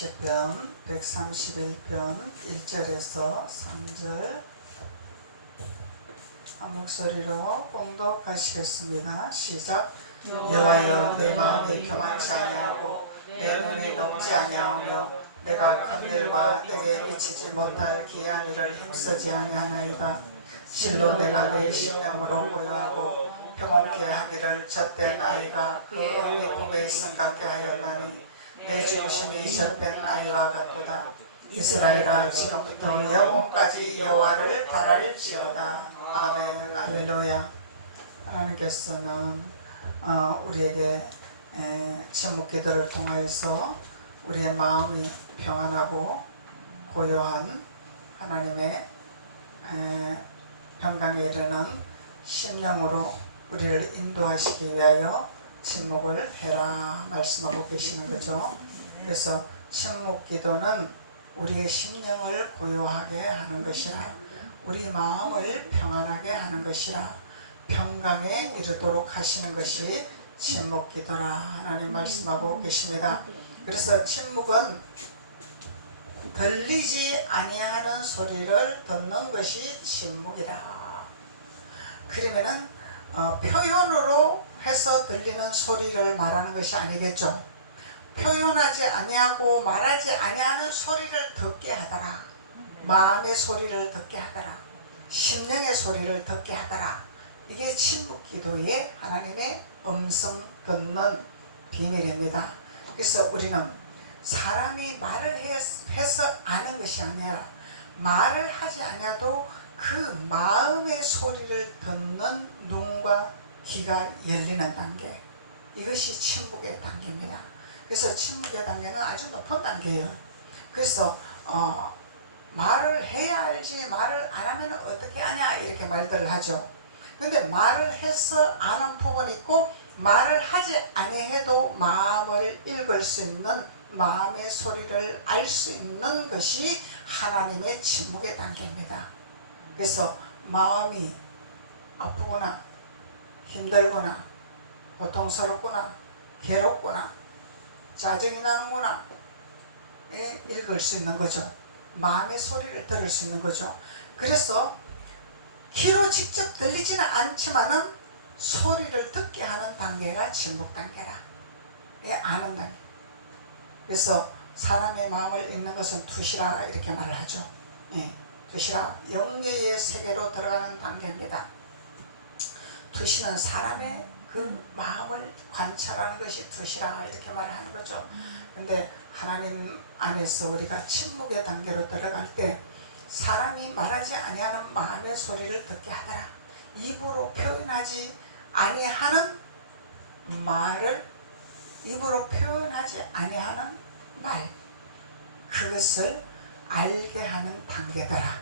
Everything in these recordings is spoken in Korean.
시편 131편 1절에서 3절 한 목소리로 봉독하시겠습니다. 시작. 여호와여, 내 마음이 교만치 아니하고 내 눈이 녹지 아니하며 내가 큰 일과 내게 미치지 못할 기이한 일을 힘쓰지 아니하나이다. 실로 내가 내 심령으로 고요하고 평온케 하기를 젖된 아이가 그 어미 품에 승갖게 하였나니 내 중심이 젖된 아이와 같도다. 이스라엘아, 지금부터 영원까지 여호와를 바랄지어다. 아멘. 할렐루야. 하나님께서는 우리에게 침묵기도를 통하여서 우리의 마음이 평안하고 고요한 하나님의 평강에 이르는 심령으로 우리를 인도하시기 위하여 침묵을 해라 말씀하고 계시는 거죠. 그래서 침묵기도는 우리의 심령을 고요하게 하는 것이라, 우리 마음을 평안하게 하는 것이라, 평강에 이르도록 하시는 것이 침묵기도라 하나님 말씀하고 계십니다. 그래서 침묵은 들리지 아니하는 소리를 듣는 것이 침묵이다. 그러면은 표현으로 해서 들리는 소리를 말하는 것이 아니겠죠. 표현하지 아니하고 말하지 아니하는 소리를 듣게 하더라. 마음의 소리를 듣게 하더라. 심령의 소리를 듣게 하더라. 이게 침묵기도의 하나님의 음성 듣는 비밀입니다. 그래서 우리는 사람이 말을 해서 아는 것이 아니라 말을 하지 않아도 그 마음의 소리를 듣는 눈과 귀가 열리는 단계, 이것이 침묵의 단계입니다. 그래서 침묵의 단계는 아주 높은 단계예요. 그래서 말을 해야 알지 말을 안 하면 어떻게 하냐 이렇게 말들을 하죠. 근데 말을 해서 아는 부분이 있고 말을 하지 아니해도 마음을 읽을 수 있는, 마음의 소리를 알 수 있는 것이 하나님의 침묵의 단계입니다. 그래서 마음이 아프거나 힘들거나 고통스럽거나 괴롭거나 짜증이 나는구나 읽을 수 있는 거죠. 마음의 소리를 들을 수 있는 거죠. 그래서 귀로 직접 들리지는 않지만은 소리를 듣게 하는 단계가 침묵 단계라. 아는 단계. 그래서 사람의 마음을 읽는 것은 투시라 이렇게 말을 하죠. 투시라, 영계의 세계로 들어가는 단계입니다. 투시는 사람의 그 마음을 관찰하는 것이 투시라 이렇게 말하는 거죠. 근데 하나님 안에서 우리가 침묵의 단계로 들어갈 때 사람이 말하지 아니하는 마음의 소리를 듣게 하더라. 입으로 표현하지 아니하는 말을, 입으로 표현하지 아니하는 말, 그것을 알게 하는 단계더라.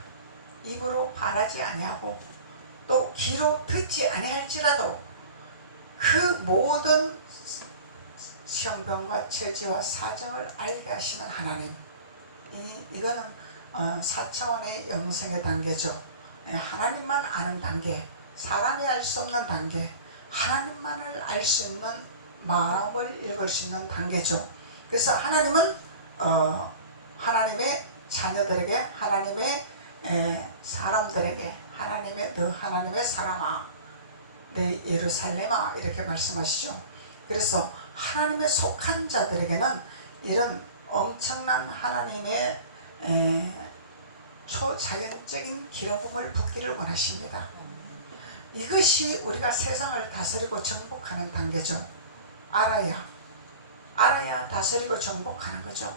입으로 말하지 아니하고 또 귀로 듣지 아니할지라도 그 모든 형편과 처지와 사정을 알게 하시는 하나님, 이거는 4차원의 영성의 단계죠. 하나님만 아는 단계, 사람이 알 수 없는 단계, 하나님만을 알 수 있는, 마음을 읽을 수 있는 단계죠. 그래서 하나님은 하나님의 자녀들에게, 하나님의 사람들에게, 하나님의 사람아, 내 예루살렘아 이렇게 말씀하시죠. 그래서 하나님의 속한 자들에게는 이런 엄청난 하나님의 초자연적인 기름부음을 붓기를 원하십니다. 이것이 우리가 세상을 다스리고 정복하는 단계죠. 알아야 다스리고 정복하는 거죠.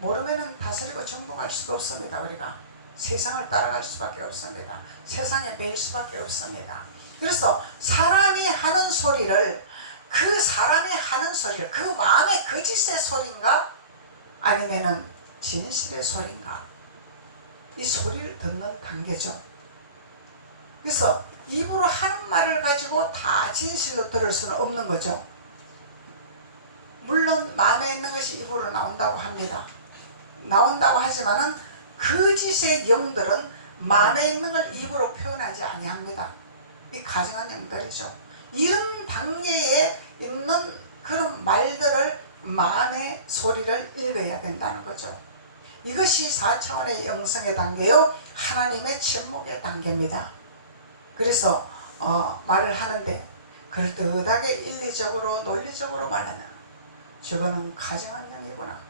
모르면 다스리고 정복할 수가 없습니다. 우리가 세상을 따라갈 수밖에 없습니다. 세상에 매일 수밖에 없습니다. 그래서 사람이 하는 소리를, 그 사람이 하는 소리를, 그 마음의 거짓의 소리인가 아니면은 진실의 소리인가, 이 소리를 듣는 단계죠. 그래서 입으로 하는 말을 가지고 다 진실로 들을 수는 없는 거죠. 물론 마음에 있는 것이 입으로 나온다고 합니다. 나온다고 하지만은 거짓의 영들은 마음에 있는 걸 입으로 표현하지 아니합니다. 이 가증한 영들이죠. 이런 단계에 있는 그런 말들을 마음의 소리를 읽어야 된다는 거죠. 이것이 4차원의 영성의 단계요, 하나님의 침묵의 단계입니다. 그래서 말을 하는데 그럴듯하게 일리적으로 논리적으로 말하는, 저거는 가정한 영이구나,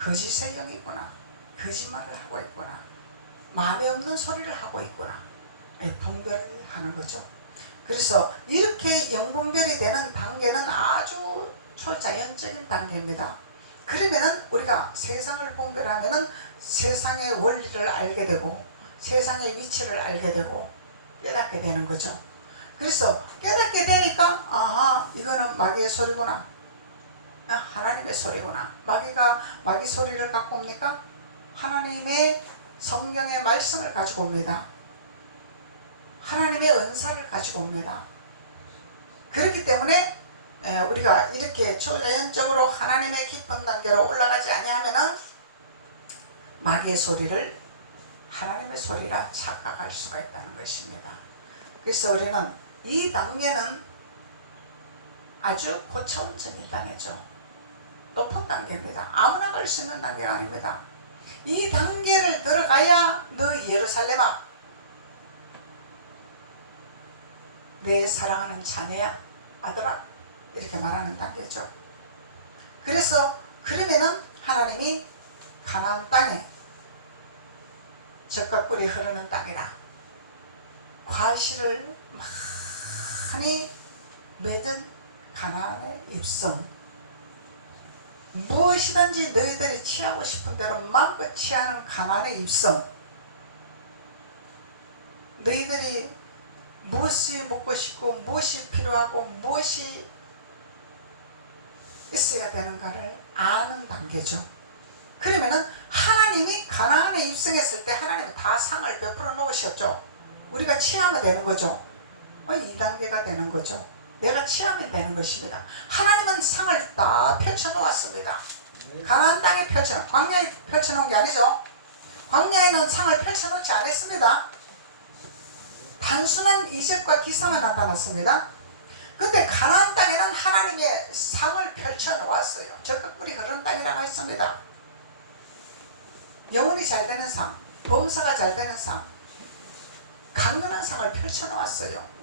거짓의 영이구나, 거짓말을 하고 있구나, 마음에 없는 소리를 하고 있구나, 분별을 하는 거죠. 그래서 이렇게 영분별이 되는 단계는 아주 초자연적인 단계입니다. 그러면은 우리가 세상을 분별하면은 세상의 원리를 알게 되고 세상의 위치를 알게 되고 깨닫게 되는 거죠. 그래서 깨닫게 되니까 아하, 이거는 마귀의 소리구나, 하나님의 소리구나. 마귀가 마귀 소리를 갖고 옵니까? 하나님의 성경의 말씀을 가지고 옵니다. 하나님의 은사를 가지고 옵니다. 그렇기 때문에 우리가 이렇게 초자연적으로 하나님의 깊은 단계로 올라가지 아니하면은 마귀의 소리를 하나님의 소리라 착각할 수가 있다는 것입니다. 그래서 우리는 이 단계는 아주 고차원적인 단계죠. 높은 단계입니다. 아무나 갈 수 있는 단계가 아닙니다. 이 단계를 들어가야 너 예루살렘아, 내 사랑하는 자녀야, 아들아, 이렇게 말하는 단계죠. 그래서 그러면은 하나님이 가나안 땅에 젖과 꿀이 흐르는 땅이라 과실을 많이 맺은 가나안의 입성, 무엇이든지 너희들이 취하고 싶은 대로 마음껏 취하는 가나안의 입성, 너희들이 무엇이 먹고 싶고 무엇이 필요하고 무엇이 있어야 되는가를 아는 단계죠. 그러면은 하나님이 가나안에 입성했을 때 하나님은 다 상을 베풀어 놓으셨죠. 우리가 취하면 되는 거죠. 2단계가 되는 거죠. 내가 취하면 되는 것입니다. 하나님은 상을 다 펼쳐 놓았습니다. 가나안 땅에 광야에 펼쳐 놓은 게 아니죠. 광야에는 상을 펼쳐 놓지 않았습니다. 단순한 이적과 기사만 나타났습니다. 근데 가나안 땅에는 하나님의 상을 펼쳐 놓았어요. 젖과 꿀이 흐르는 땅이라고 했습니다. 영혼이 잘 되는 상, 범사가 잘 되는 상, 강건한 상을 펼쳐 놓았어요.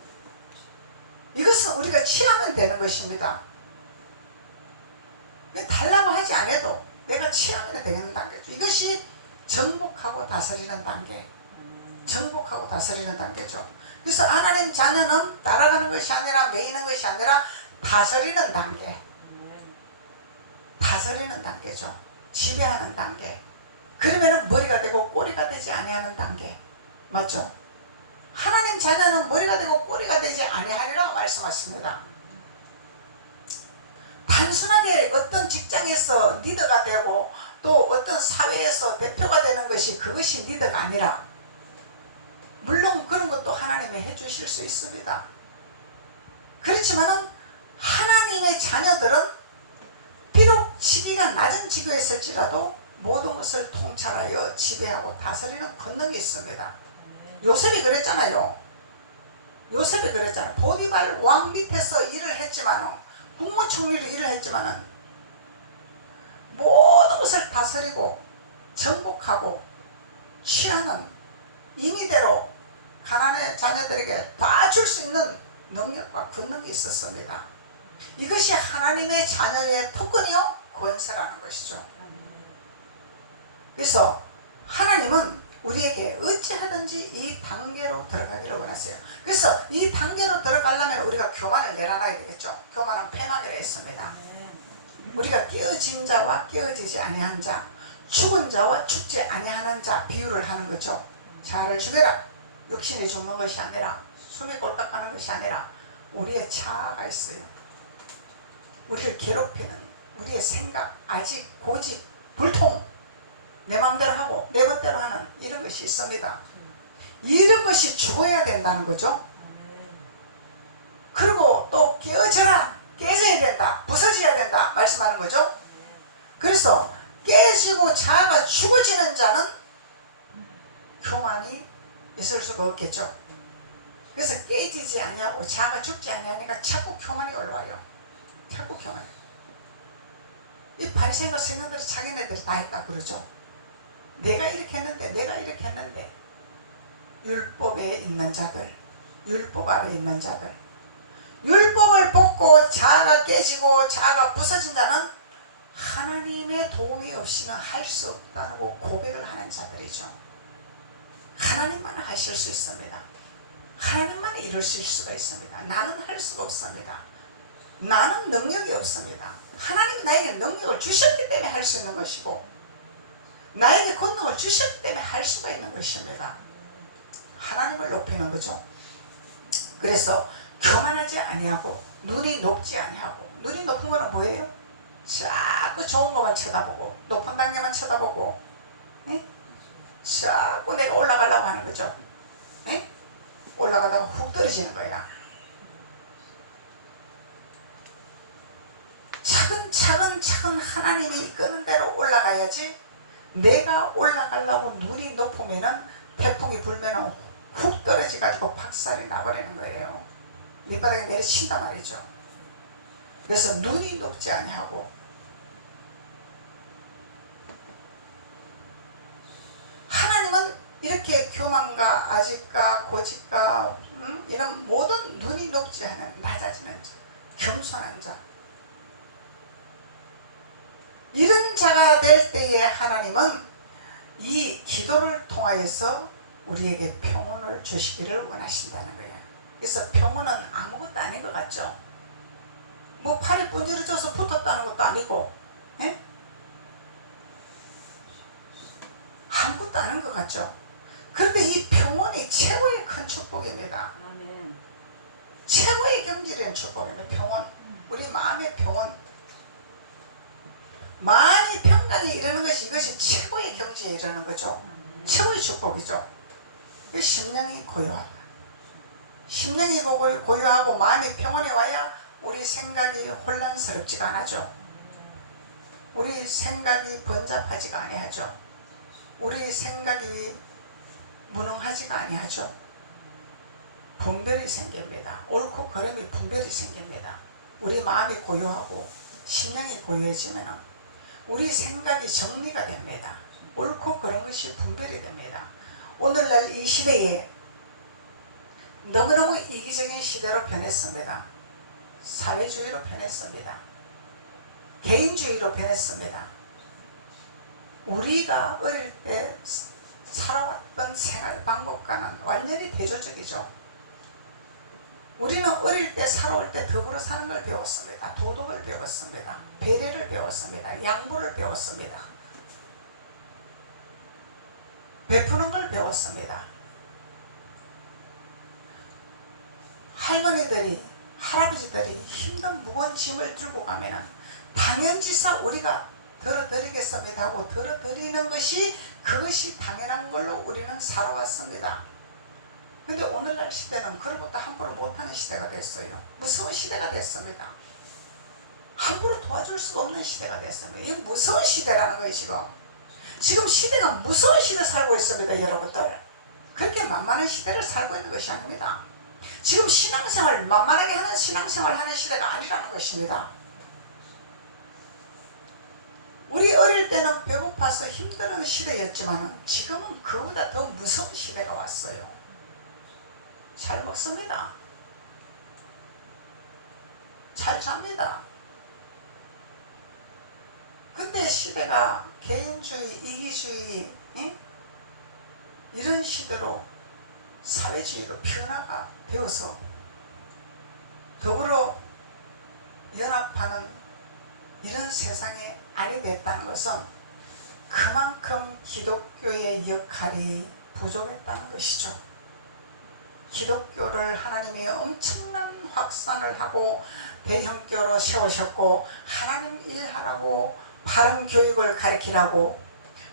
이것은 우리가 취하면 되는 것입니다. 달라고 하지 않아도 내가 취하면 되는 단계죠. 이것이 정복하고 다스리는 단계, 정복하고 다스리는 단계죠. 그래서 하나님 자녀는 따라가는 것이 아니라 매이는 것이 아니라 다스리는 단계, 다스리는 단계죠. 지배하는 단계. 그러면은 머리가 되고 꼬리가 되지 아니하는 단계, 맞죠? 하나님 자녀는 머리가 되고 꼬리가 되지 아니하리라고 말씀하십니다. 단순하게 어떤 직장에서 리더가 되고 또 어떤 사회에서 대표가 되는 것이 그것이 리더가 아니라, 물론 그런 것도 하나님이 해주실 수 있습니다. 그렇지만은 하나님의 자녀들은 비록 지위가 낮은 직위에 있을지라도 모든 것을 통찰하여 지배하고 다스리는 권능이 있습니다. 요셉이 그랬잖아요. 요셉이 그랬잖아요. 보디발 왕 밑에서 일을 했지만, 국무총리로 일을 했지만은 모든 것을 다스리고 정복하고 취하는 임의대로 가나안의 자녀들에게 다 줄 수 있는 능력과 권능이 있었습니다. 이것이 하나님의 자녀의 특권이요 권세라는 것이죠. 그래서 하나님은 우리에게 어찌하든지 이 단계로 들어가기를 원하세요. 그래서 이 단계로 들어가려면 우리가 교만을 내려놔야 되겠죠. 교만은 패망이라 했습니다. 우리가 깨어진 자와 깨어지지 아니한 자, 죽은 자와 죽지 아니하는 자 비유를 하는 거죠. 자아를 죽여라. 육신이 죽는 것이 아니라, 숨이 꼴딱 가는 것이 아니라 우리의 자아가 있어요. 우리를 괴롭히는 우리의 생각, 아직, 고집, 불통, 내 마음대로 하고 내 멋대로 하는 이런 것이 있습니다. 이런 것이 죽어야 된다는 거죠. 그리고 또 깨어져라, 깨져야 된다, 부서져야 된다 말씀하는 거죠. 그래서 깨지고 자아가 죽어지는 자는 교만이 있을 수가 없겠죠. 그래서 깨지지 아니하고 자아가 죽지 아니하니까 자꾸 교만이 올라와요. 자꾸 교만이. 이 바리새인과 세간들이 자기네들이 다 했다 그러죠. 내가 이렇게 했는데, 내가 이렇게 했는데. 율법에 있는 자들, 율법 아래 있는 자들, 율법을 벗고 자아가 깨지고 자아가 부서진 자는 하나님의 도움이 없이는 할 수 없다고 고백을 하는 자들이죠. 하나님만 하실 수 있습니다. 하나님만 이루실 수가 있습니다. 나는 할 수가 없습니다. 나는 능력이 없습니다. 하나님이 나에게 능력을 주셨기 때문에 할 수 있는 것이고, 나에게 권능을 주셨기 때문에 할 수가 있는 것입니다. 하나님을 높이는 거죠. 그래서 교만하지 아니하고 눈이 높지 아니하고, 눈이 높은 거는 뭐예요? 자꾸 좋은 것만 쳐다보고, 높은 단계만 쳐다보고, 예? 자꾸 내가 올라가려고 하는 거죠. 예? 올라가다가 훅 떨어지는 거야. 차근차근 하나님이 이끄는 대로 올라가야지. 내가 올라가려고 눈이 높으면은 태풍이 불면은 훅 떨어져가지고 박살이 나버리는 거예요. 밑바닥에 내려친단 말이죠. 그래서 눈이 높지 아니하고, 하나님은 이렇게 교만과 아직과 고집과 이런 모든 눈이 높지 않은 낮아지는 자, 겸손한 자, 이런 자가 될 때에 하나님은 이 기도를 통하여서 우리에게 평온을 주시기를 원하신다는 거예요. 그래서 평온은 아무것도 아닌 것 같죠. 뭐 팔이 분질러져서 붙었다는 것도 아니고, 예? 아무것도 아닌 것 같죠. 그런데 이 평온이 최고의 큰 축복입니다. 최고의 경질의 축복입니다. 평온. 우리 마음의 평온. 마음이 평강에 이르는 것이, 이것이 최고의 경지에 이르는 거죠. 최고의 축복이죠. 심령이 고요하다. 심령이 고요하고 마음이 평온이 와야 우리 생각이 혼란스럽지가 않아죠. 우리 생각이 번잡하지가 아니하죠. 우리 생각이 무능하지가 아니하죠. 분별이 생깁니다. 옳고 그름이 분별이 생깁니다. 우리 마음이 고요하고 심령이 고요해지면 우리 생각이 정리가 됩니다. 옳고 그런 것이 분별이 됩니다. 오늘날 이 시대에 너무너무 이기적인 시대로 변했습니다. 사회주의로 변했습니다. 개인주의로 변했습니다. 우리가 어릴 때 살아왔던 생활 방법과는 완전히 대조적이죠. 우리는 어릴 때 살아올 때 더불어 사는 걸 배웠습니다. 도덕을 배웠습니다. 배려를 배웠습니다. 양보를 배웠습니다. 베푸는 걸 배웠습니다. 할머니들이, 할아버지들이 힘든 무거운 짐을 들고 가면은 당연지사 우리가 덜어드리겠습니다 하고 덜어드리는 것이, 그것이 당연한 걸로 우리는 살아왔습니다. 근데 오늘날 시대는 그런 것도 함부로 못하는 시대가 됐어요. 무서운 시대가 됐습니다. 함부로 도와줄 수가 없는 시대가 됐습니다. 이게 무서운 시대라는 거예요. 지금 시대가 무서운 시대 살고 있습니다. 여러분들, 그렇게 만만한 시대를 살고 있는 것이 아닙니다. 지금 신앙생활 만만하게 하는 신앙생활 하는 시대가 아니라는 것입니다. 우리 어릴 때는 배고파서 힘든 시대였지만 지금은 그보다 더 무서운 시대가 왔어요. 잘 먹습니다. 잘 잡니다. 근데 시대가 개인주의, 이기주의, 이런 시대로 사회주의로 변화가 되어서 더불어 연합하는 이런 세상에 아니 됐다는 것은 그만큼 기독교의 역할이 부족했다는 것이죠. 기독교를 하나님이 엄청난 확산을 하고 대형교로 세우셨고, 하나님 일하라고 바른 교육을 가르치라고,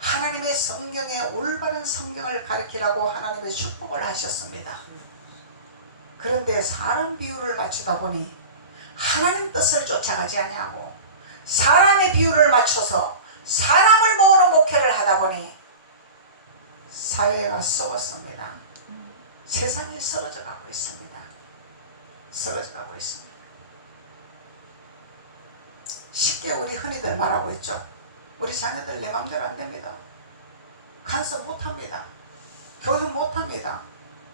하나님의 성경에 올바른 성경을 가르치라고 하나님의 축복을 하셨습니다. 그런데 사람 비율을 맞추다 보니 하나님 뜻을 쫓아가지 아니하고 사람의 비율을 맞춰서 사람을 모으는 목회를 하다 보니 사회가 썩었습니다. 세상이 썩어져 가고 있습니다. 썩어져 가고 있습니다. 쉽게 우리 흔히들 말하고 있죠. 우리 자녀들 내 맘대로 안 됩니다. 간섭 못합니다. 교육 못합니다.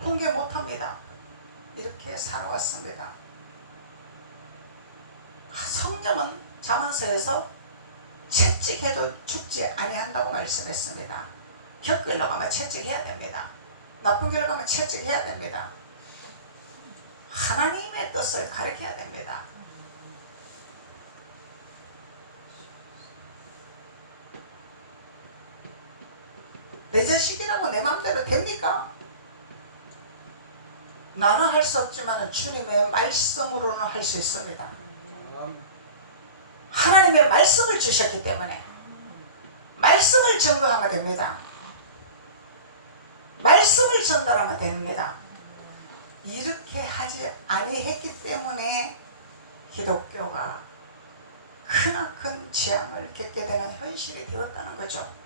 훈계 못합니다. 이렇게 살아왔습니다. 성경은 잠언서에서 채찍해도 죽지 아니한다고 말씀했습니다. 격걸로 가면 채찍해야 됩니다. 나쁜 길로 가면 채찍해야 됩니다. 하나님의 뜻을 가르쳐야 됩니다. 내 자식이라고 내 마음대로 됩니까? 나는 할 수 없지만 주님의 말씀으로는 할 수 있습니다. 하나님의 말씀을 주셨기 때문에 말씀을 증거하면 됩니다. 말씀을 전달하면 됩니다. 이렇게 하지 아니했기 때문에 기독교가 크나큰 재앙을 겪게 되는 현실이 되었다는 거죠.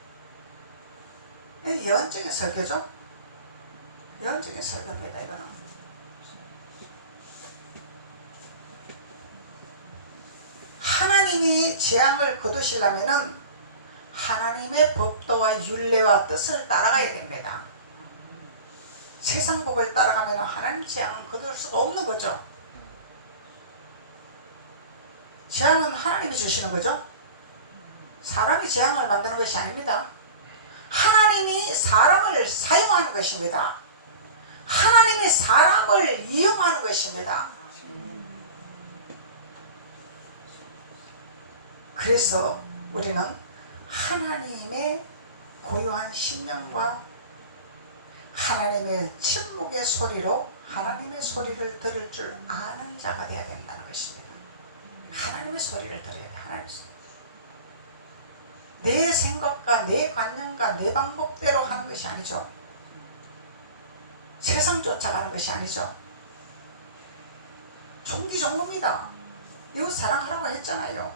예언적인 설교죠. 예언적인 설교입니다. 이거는 하나님이 재앙을 거두시려면은 하나님의 법도와 율례와 뜻을 따라가야 됩니다. 세상 법을 따라가면 하나님 재앙은 거둘 수가 없는 거죠. 재앙은 하나님이 주시는 거죠. 사람이 재앙을 만드는 것이 아닙니다. 하나님이 사람을 사용하는 것입니다. 하나님이 사람을 이용하는 것입니다. 그래서 우리는 하나님의 고요한 심령과 하나님의 침묵의 소리로 하나님의 소리를 들을 줄 아는 자가 되어야 된다는 것입니다. 하나님의 소리를 들어야 돼. 하나님의 소리. 내 생각과 내 관념과 내 방법대로 하는 것이 아니죠. 세상 쫓아가는 것이 아니죠. 종기종부입니다. 이웃 사랑하라고 했잖아요.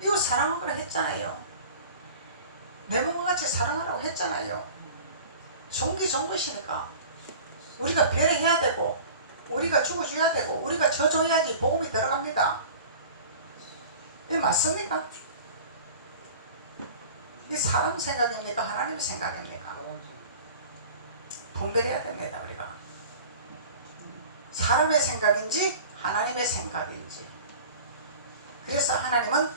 이웃 사랑하라고 했잖아요. 내 몸과 같이 사랑하라고 했잖아요. 종기종부시니까 우리가 배려해야 되고 우리가 죽어줘야 되고 우리가 져줘야지 복음이 들어갑니다. 이게 맞습니까? 이 사람 생각입니까? 하나님 생각입니까? 분별해야 됩니다. 우리가 사람의 생각인지 하나님의 생각인지. 그래서 하나님은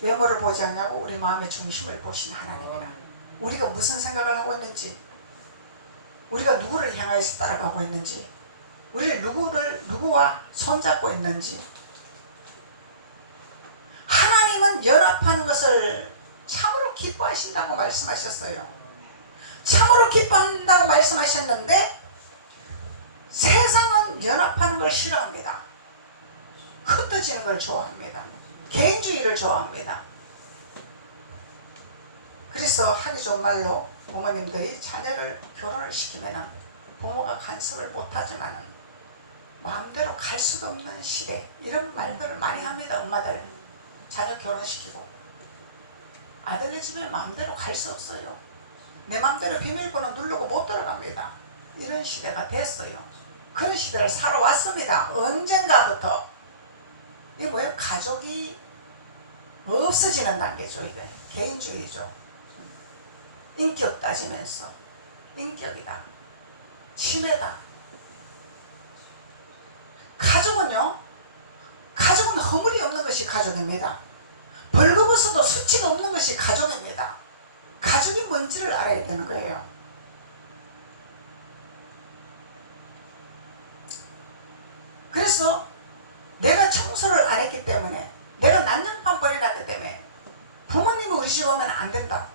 외모를 보지 않냐고 우리 마음의 중심을 보신 하나님이라. 우리가 무슨 생각을 하고 있는지, 우리가 누구를 향해서 따라가고 있는지, 우리를 누구와 손잡고 있는지. 하나님은 연합하는 것을 참으로 기뻐하신다고 말씀하셨어요. 참으로 기뻐한다고 말씀하셨는데 세상은 연합하는 걸 싫어합니다. 흩어지는 걸 좋아합니다. 개인주의를 좋아합니다. 그래서 하기 좋은 말로 부모님들이 자녀를 결혼을 시키면 부모가 간섭을 못하지만 마음대로 갈 수도 없는 시대, 이런 말들을 많이 합니다. 엄마들 자녀 결혼시키고 아들네 집에 마음대로 갈 수 없어요. 내 마음대로 비밀번호 누르고 못 들어갑니다. 이런 시대가 됐어요. 그런 시대를 살아왔습니다. 언젠가부터. 이게 뭐예요? 가족이 없어지는 단계죠. 이게 개인주의죠. 인격 따지면서 인격이다, 치매다. 가족은요, 가족은 허물이 없는 것이 가족입니다. 벌거벗어도 수치가 없는 것이 가족입니다. 가족이 뭔지를 알아야 되는 거예요. 그래서 내가 청소를 안 했기 때문에, 내가 난장판 버려놨기 때문에 부모님이 우리 집 오면 안 된다.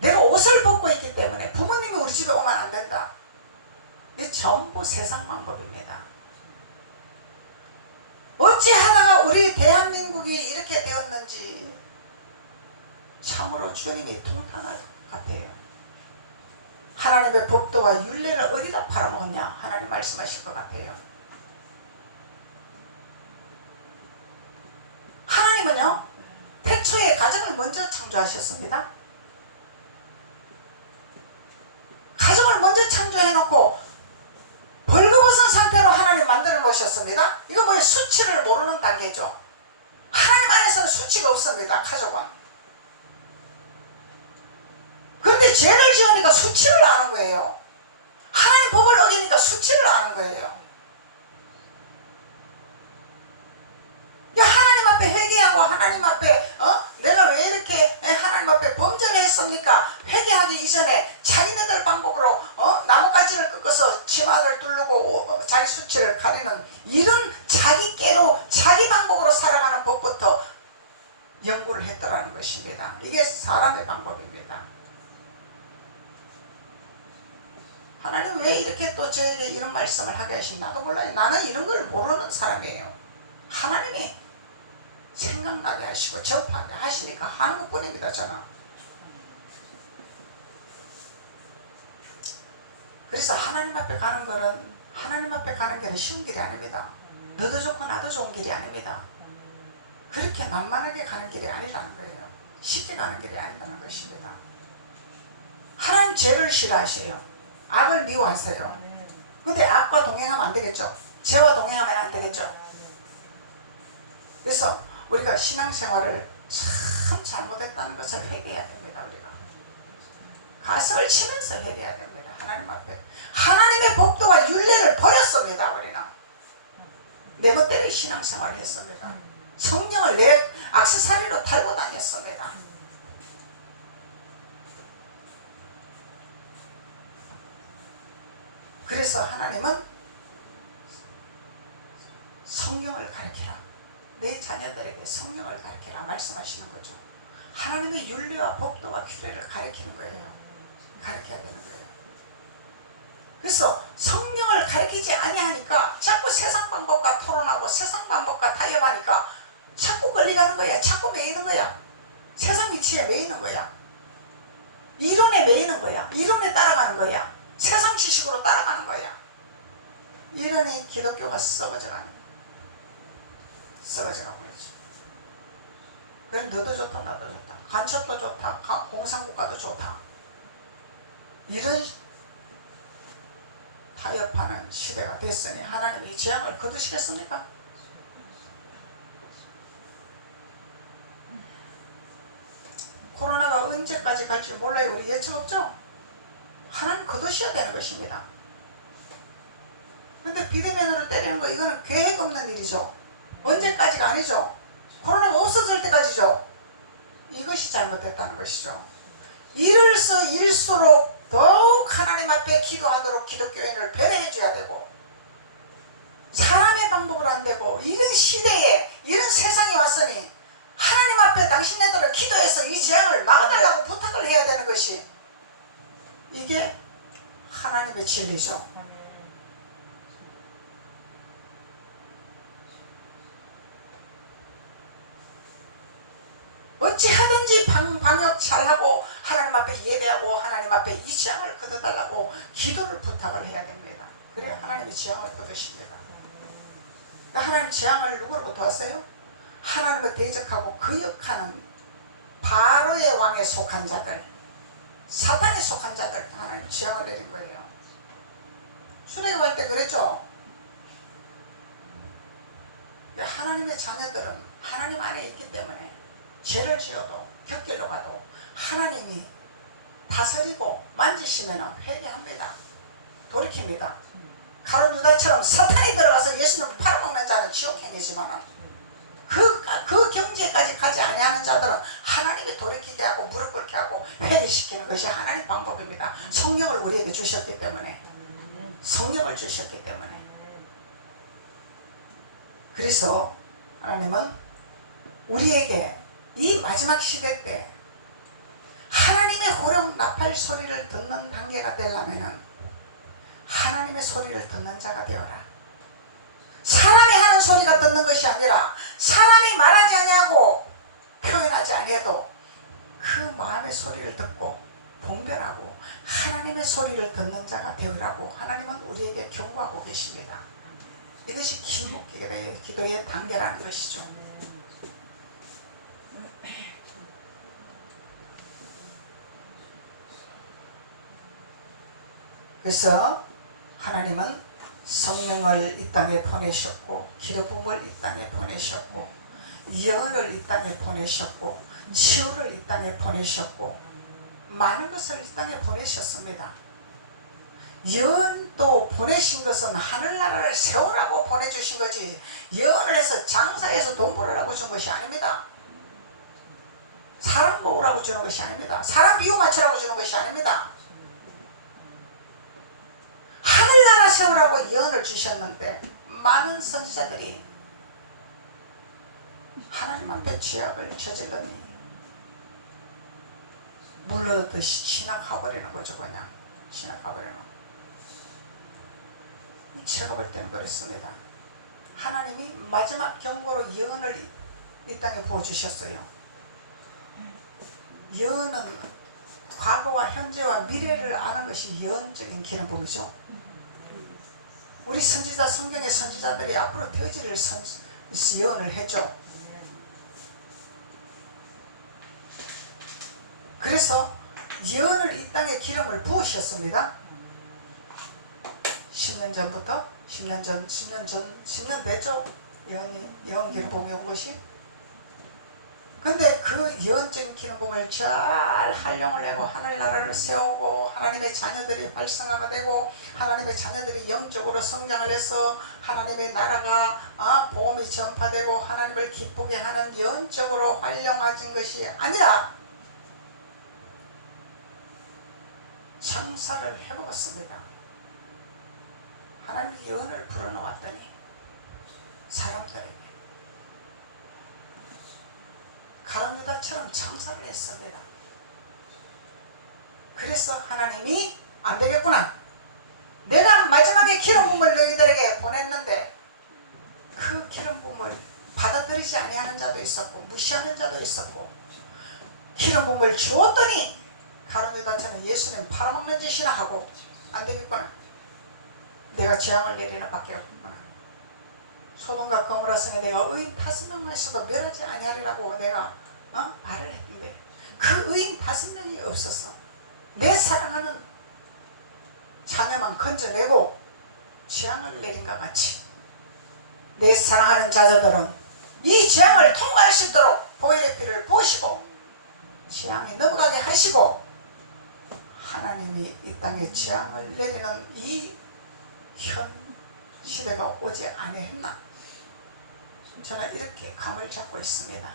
내가 옷을 벗고 있기 때문에 부모님이 우리 집에 오면 안 된다. 이게 전부 세상 방법입니다. 어찌하다가 우리 대한민국이 이렇게 되었는지 참으로 주님이 통탄할 것 같아요. 하나님의 법도와 율례를 어디다 팔아먹었냐? 하나님 말씀하실 것 같아요. 하나님은요, 태초에 가정을 먼저 창조하셨습니다. 가정을 먼저 창조해놓고 벌거벗은 상태로 하나님 만들어 놓으셨습니다. 이거 뭐예요? 수치를 모르는 단계죠. 하나님 안에서는 수치가 없습니다. 가족은. 그런데 죄를 지으니까 수치를 아는 거예요. 하나님 법을 어기니까 수치를 아는 거예요. 하나님 앞에 회개하고 하나님 앞에 내가 왜 이렇게 하나님 앞에 범죄를 했습니까? 회개하기 이전에 자기네들 방법으로 나뭇가지를 꺾어서 치마를 두르고 자기 수치를 가리는 이런 자기께로 자기 방법으로 살아가는 법부터 연구를 했더라는 것입니다. 이게 사람의 방법입니다. 하나님 왜 이렇게 또 저에게 이런 말씀을 하게 하신 나도 몰라요. 나는 이런 걸 모르는 사람이에요. 하나님이 생각나게 하시고 접하게 하시니까 하는 것뿐입니다. 저는. 그래서 하나님 앞에 가는 거는 하나님 앞에 가는 길은 쉬운 길이 아닙니다. 너도 좋고 나도 좋은 길이 아닙니다. 그렇게 만만하게 가는 길이 아니라는 거예요. 쉽게 가는 길이 아니라는 것입니다. 하나님 죄를 싫어하세요. 악을 미워하세요. 근데 악과 동행하면 안 되겠죠. 죄와 동행하면 안 되겠죠. 그래서 우리가 신앙생활을 참 잘못했다는 것을 회개해야 됩니다. 우리가 가슴을 치면서 회개해야 됩니다. 하나님 앞에 하나님의 법도와 율례를 버렸습니다. 우리는 내 것대로 신앙생활을 했습니다. 성령을 내 액세서리로 달고 다녔습니다. 그래서 하나님은 성경을 가르쳐라. 내 자녀들에게 성경을 가르쳐라 말씀하시는 거죠. 하나님의 윤리와 법도와 규례를 가르치는 거예요. 가르쳐야 되는 거예요. 그래서 성경을 가르치지 아니하니까 자꾸 세상 방법과 토론하고 세상 방법과 타협하니까 자꾸 걸리가는 거야. 자꾸 매이는 거야. 세상 이치에 매이는 거야. 이론에 매이는 거야. 이론에 따라가는 거야. 세상 지식으로 따라가는 거야. 이러니 기독교가 썩어져가는 거야. 썩어져가고 그러지. 그래 너도 좋다 나도 좋다. 간첩도 좋다. 공산국가도 좋다. 이런 타협하는 시대가 됐으니 하나님이 이 재앙을 거두시겠습니까? 코로나가 언제까지 갈지 몰라요. 우리 예측 없죠? 하나님 거두셔야 되는 것입니다. 근데 비대면으로 때리는 거 이거는 계획 없는 일이죠. 언제까지가 아니죠. 코로나가 없어질 때까지죠. 이것이 잘못됐다는 것이죠. 일수록 더욱 하나님 앞에 기도하도록 기독교인을 배려해 줘야 되고 사람의 방법으로 안 되고 이런 시대에 이런 세상이 왔으니 하나님 앞에 당신네들을 기도해서 이 재앙을 막아달라고 부탁을 해야 되는 것이 이게 하나님의 진리죠. 어찌하든지 방역 잘하고 하나님 앞에 예배하고 하나님 앞에 이 재앙을 거둬달라고 기도를 부탁을 해야 됩니다. 그래야 하나님이 재앙을 거두십니다. 하나님 재앙을 누구로부터 왔어요? 하나님과 대적하고 거역하는 바로의 왕에 속한 자들, 사탄에 속한 자들 하나님 재앙을 내린 거예요. 출애굽할 때 그랬죠. 하나님의 자녀들은 하나님 안에 있기 때문에 죄를 지어도 곁길로 가도 하나님이 다스리고 만지시면 회개합니다. 돌이킵니다. 가룟 유다처럼 사탄이 들어가서 예수님을 팔아먹는 자는 지옥행이지만 그 경지에까지 가지 아니하는 자들은 하나님이 돌이키게 하고 무릎 꿇게 하고 회개시키는 것이 하나님 방법입니다. 성령을 우리에게 주셨기 때문에 성령을 주셨기 때문에 그래서 하나님은 우리에게 이 마지막 시대 때 하나님의 호령 나팔 소리를 듣는 단계가 되려면 하나님의 소리를 듣는 자가 되어라. 사람이 하는 소리가 듣는 것이 아니라 사람이 말하지 아니하고 표현하지 아니해도 그 마음의 소리를 듣고 분별하고 하나님의 소리를 듣는 자가 되으라고 하나님은 우리에게 경고하고 계십니다. 이것이 기도의 단계라는 것이죠. 그래서 하나님은 성령을 이 땅에 보내셨고 기도품을 이 땅에 보내셨고 예언을 이 땅에 보내셨고 치유를 이 땅에 보내셨고 많은 것을 이 땅에 보내셨습니다. 예언도 보내신 것은 하늘나라를 세우라고 보내주신 거지 예언을 해서 장사해서 돈 벌으라고 준 것이 아닙니다. 사람 모으라고 주는 것이 아닙니다. 사람 비유 맞추라고 주는 것이 아닙니다. 하늘나라 세우라고 예언을 주셨는데 많은 선지자들이 하나님 앞에 죄악을 저질렀니 물러듯이 지나가버리는 거죠. 그냥 지나가버리는 거. 제가 볼 때는 그렇습니다. 하나님이 마지막 경고로 예언을 이 땅에 부어주셨어요. 예언은 과거와 현재와 미래를 아는 것이 예언적인 기름부이죠. 우리 선지자 성경의 선지자들이 앞으로 되어질 예언을 했죠. 그래서 예언을 이 땅에 기름을 부으셨습니다. 10년 전부터 10년 됐죠. 예언 기름 부음이 온 것이. 근데 그 예언적인 기름 부음을 잘 활용을 하고 하늘나라를 세우고 하나님의 자녀들이 활성화가 되고 하나님의 자녀들이 영적으로 성장을 해서 하나님의 나라가 복음이 전파되고 하나님을 기쁘게 하는 예언적으로 활용하신 것이 아니라 장사를 해먹었습니다. 하나님의 예언을 불어넣었더니 사람들에게 가룟유다처럼 장사를 했습니다. 그래서 하나님이 안 되겠구나. 내가 마지막에 기름 부음을 너희들에게 보냈는데 그 기름 부음을 받아들이지 아니하는 자도 있었고 무시하는 자도 있었고 기름 부음을 주었더니 가룟유다처럼 예수님 팔아먹는 짓이나 하고 안 되겠구나. 내가 재앙을 내리는 밖에 없구나. 소돔과 고모라 성에 내가 의인 5명만 있어도 멸하지 아니하리라고 내가 말을 했는데 그 의인 5명이 없었어. 내 사랑하는 자녀만 건져내고 재앙을 내린 것 같이 내 사랑하는 자녀들은 이 재앙을 통과할 수 있도록 보혈의 피를 부으시고 재앙이 넘어가게 하시고 하나님이 이 땅에 재앙을 내리는 이 현 시대가 오지 아니했나. 저는 이렇게 감을 잡고 있습니다.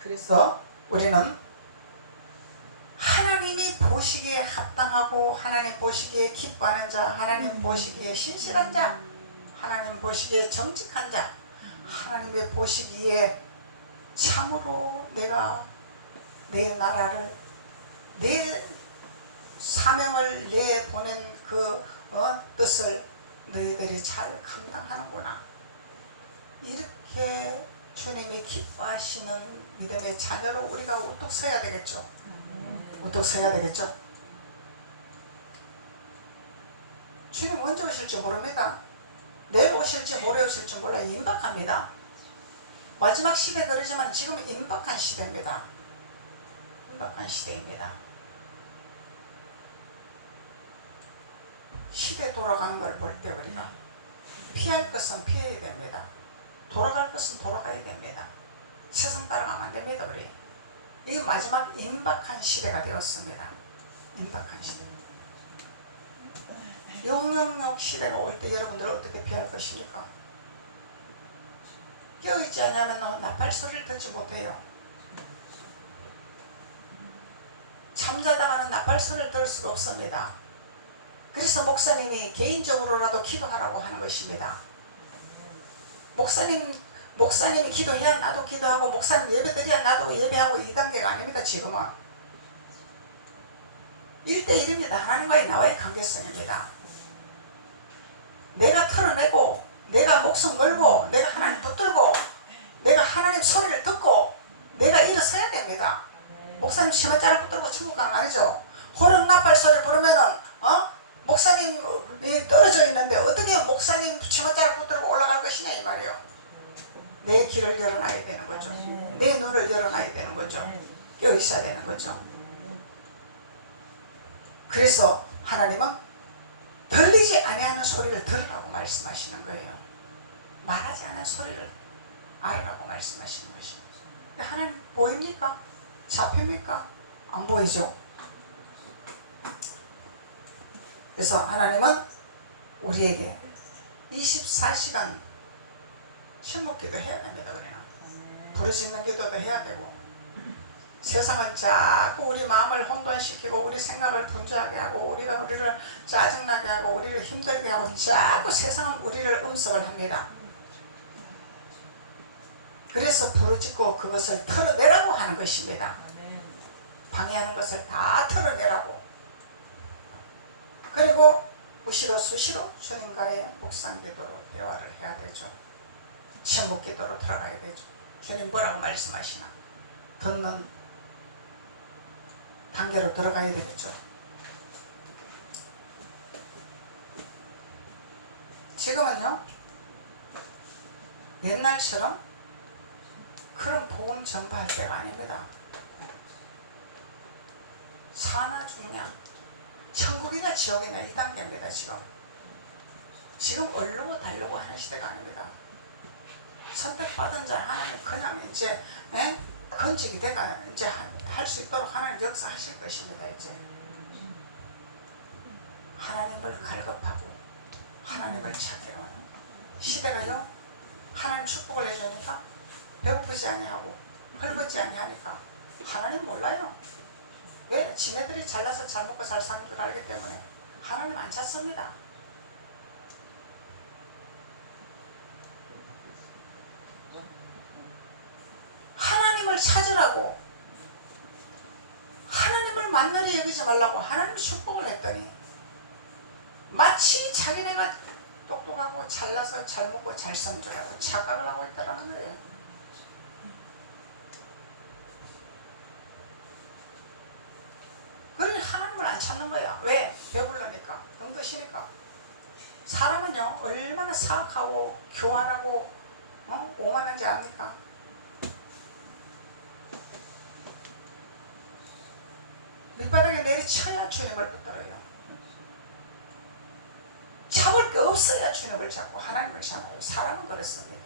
그래서 우리는 하나님이 보시기에 합당하고 하나님 보시기에 기뻐하는 자, 하나님 보시기에 신실한 자, 하나님 보시기에 정직한 자, 하나님의 보시기에 참으로 내가 내 나라를 내 사명을 내보낸 그 뜻을 너희들이 잘 감당하는구나. 이렇게 주님이 기뻐하시는 믿음의 자녀로 우리가 우뚝 서야 되겠죠. 우뚝 서야 되겠죠. 주님 언제 오실지 모릅니다. 내일 오실지 모레 오실지 몰라. 임박합니다. 마지막 시대 그러지만 지금 임박한 시대입니다. 임박한 시대입니다. 시대 돌아가는 걸 볼 때 우리가 피할 것은 피해야 됩니다. 돌아갈 것은 돌아가야 됩니다. 세상 따라가면 안 됩니다. 우리 이 마지막 임박한 시대가 되었습니다. 임박한 시대. 영영역 시대가 올 때 여러분들 어떻게 피할 것입니까? 깨어있지 않으면 나팔 소리를 듣지 못해요. 잠자다가는 나팔 소리를 들을 수가 없습니다. 그래서 목사님이 개인적으로라도 기도하라고 하는 것입니다. 목사님이 기도해야 나도 기도하고 목사님 예배드려야 나도 예배하고 이 단계가 아닙니다. 지금은 1대1입니다. 하나님과의 나와의 관계성입니다. 내가 털어내고 내가 목숨 걸고 내가 하나님 붙들고 내가 하나님 소리를 듣고 내가 일어서야 됩니다. 목사님 치마자를 붙들고 천국 가는 거 아니죠. 호령 나팔 소리를 부르면은 목사님이 떨어져 있는데 어떻게 목사님 치마자를 붙들고 올라갈 것이냐 이 말이에요. 내 길을 열어놔야 되는 거죠. 내 눈을 열어놔야 되는 거죠. 깨어 있어야 되는 거죠. 그래서 하나님 아니하는 소리를 들으라고 말씀하시는 거예요. 말하지 않은 소리를 알으라고 말씀하시는 것입니다. 하나님 보입니까? 잡힙니까? 안 보이죠? 그래서 하나님은 우리에게 24시간 침묵기도 해야 됩니다. 우리는 부르짖는 기도도 해야 되고, 세상은 자꾸 우리 마음을 혼돈시키고 우리 생각을 분주하게 하고 우리를 짜증나게 하고 우리를 힘들게 하고 자꾸 세상은 우리를 음습을 합니다. 그래서 부르짖고 그것을 털어내라고 하는 것입니다. 방해하는 것을 다 털어내라고. 그리고 무시로 수시로 주님과의 묵상 기도로 대화를 해야 되죠. 침묵 기도로 들어가야 되죠. 주님 뭐라고 말씀하시나 듣는 단계로 들어가야 되겠죠. 지금은요, 옛날처럼 그런 복음 전파할 때가 아닙니다. 사나 죽냐, 천국이냐 지옥이냐 이 단계입니다. 지금 얼르고 달르고 하는 시대가 아닙니다. 선택받은 자 하나님 그냥 이제 건지기 돼가 이제 할 수 있도록 하나님 역사하실 것입니다. 이제 하나님을 갈급하고 하나님을 찾아요. 시대가요, 하나님 축복을 해주니까 배고프지 아니하고 헐벗지 아니하니까 하나님 몰라요. 왜? 지네들이 잘나서 잘 먹고 잘 사는 줄 알기 때문에 하나님 안 찾습니다. 하나님을 찾으라고, 하나님을 만나려 여기지 말라고 하나님 축복을 했더니 마치 자기네가 똑똑하고 잘나서 잘 먹고 잘 사는 줄 알고 착각을 하고 있다는 거예요. 그러니 하나님을 안 찾는 거야. 왜? 배불러니까, 눈도 시니까. 사람은요 얼마나 사악하고 교활하고 오만한지 압니까? 밑바닥에 내리쳐야 주님을 붙들어요. 잡을 게 없어야 주님을 잡고 하나님을 잡아요. 사람은 그렇습니다.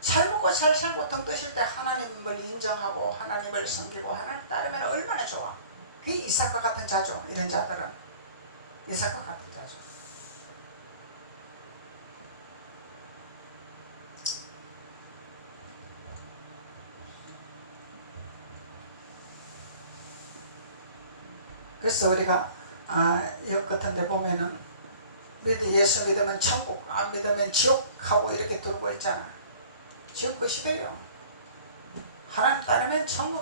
잘 먹고 잘 살고 등 뜨실 때 하나님을 인정하고 하나님을 섬기고 하나님 따르면 얼마나 좋아. 그게 이삭과 같은 자죠. 이런 자들은 이삭과 같은 자죠. 그래서 우리가 역 같은 데 보면은 예수 믿으면 천국, 안 믿으면 지옥 하고 이렇게 들고 있잖아. 지옥 것이래요. 하나님 따르면 천국이에요.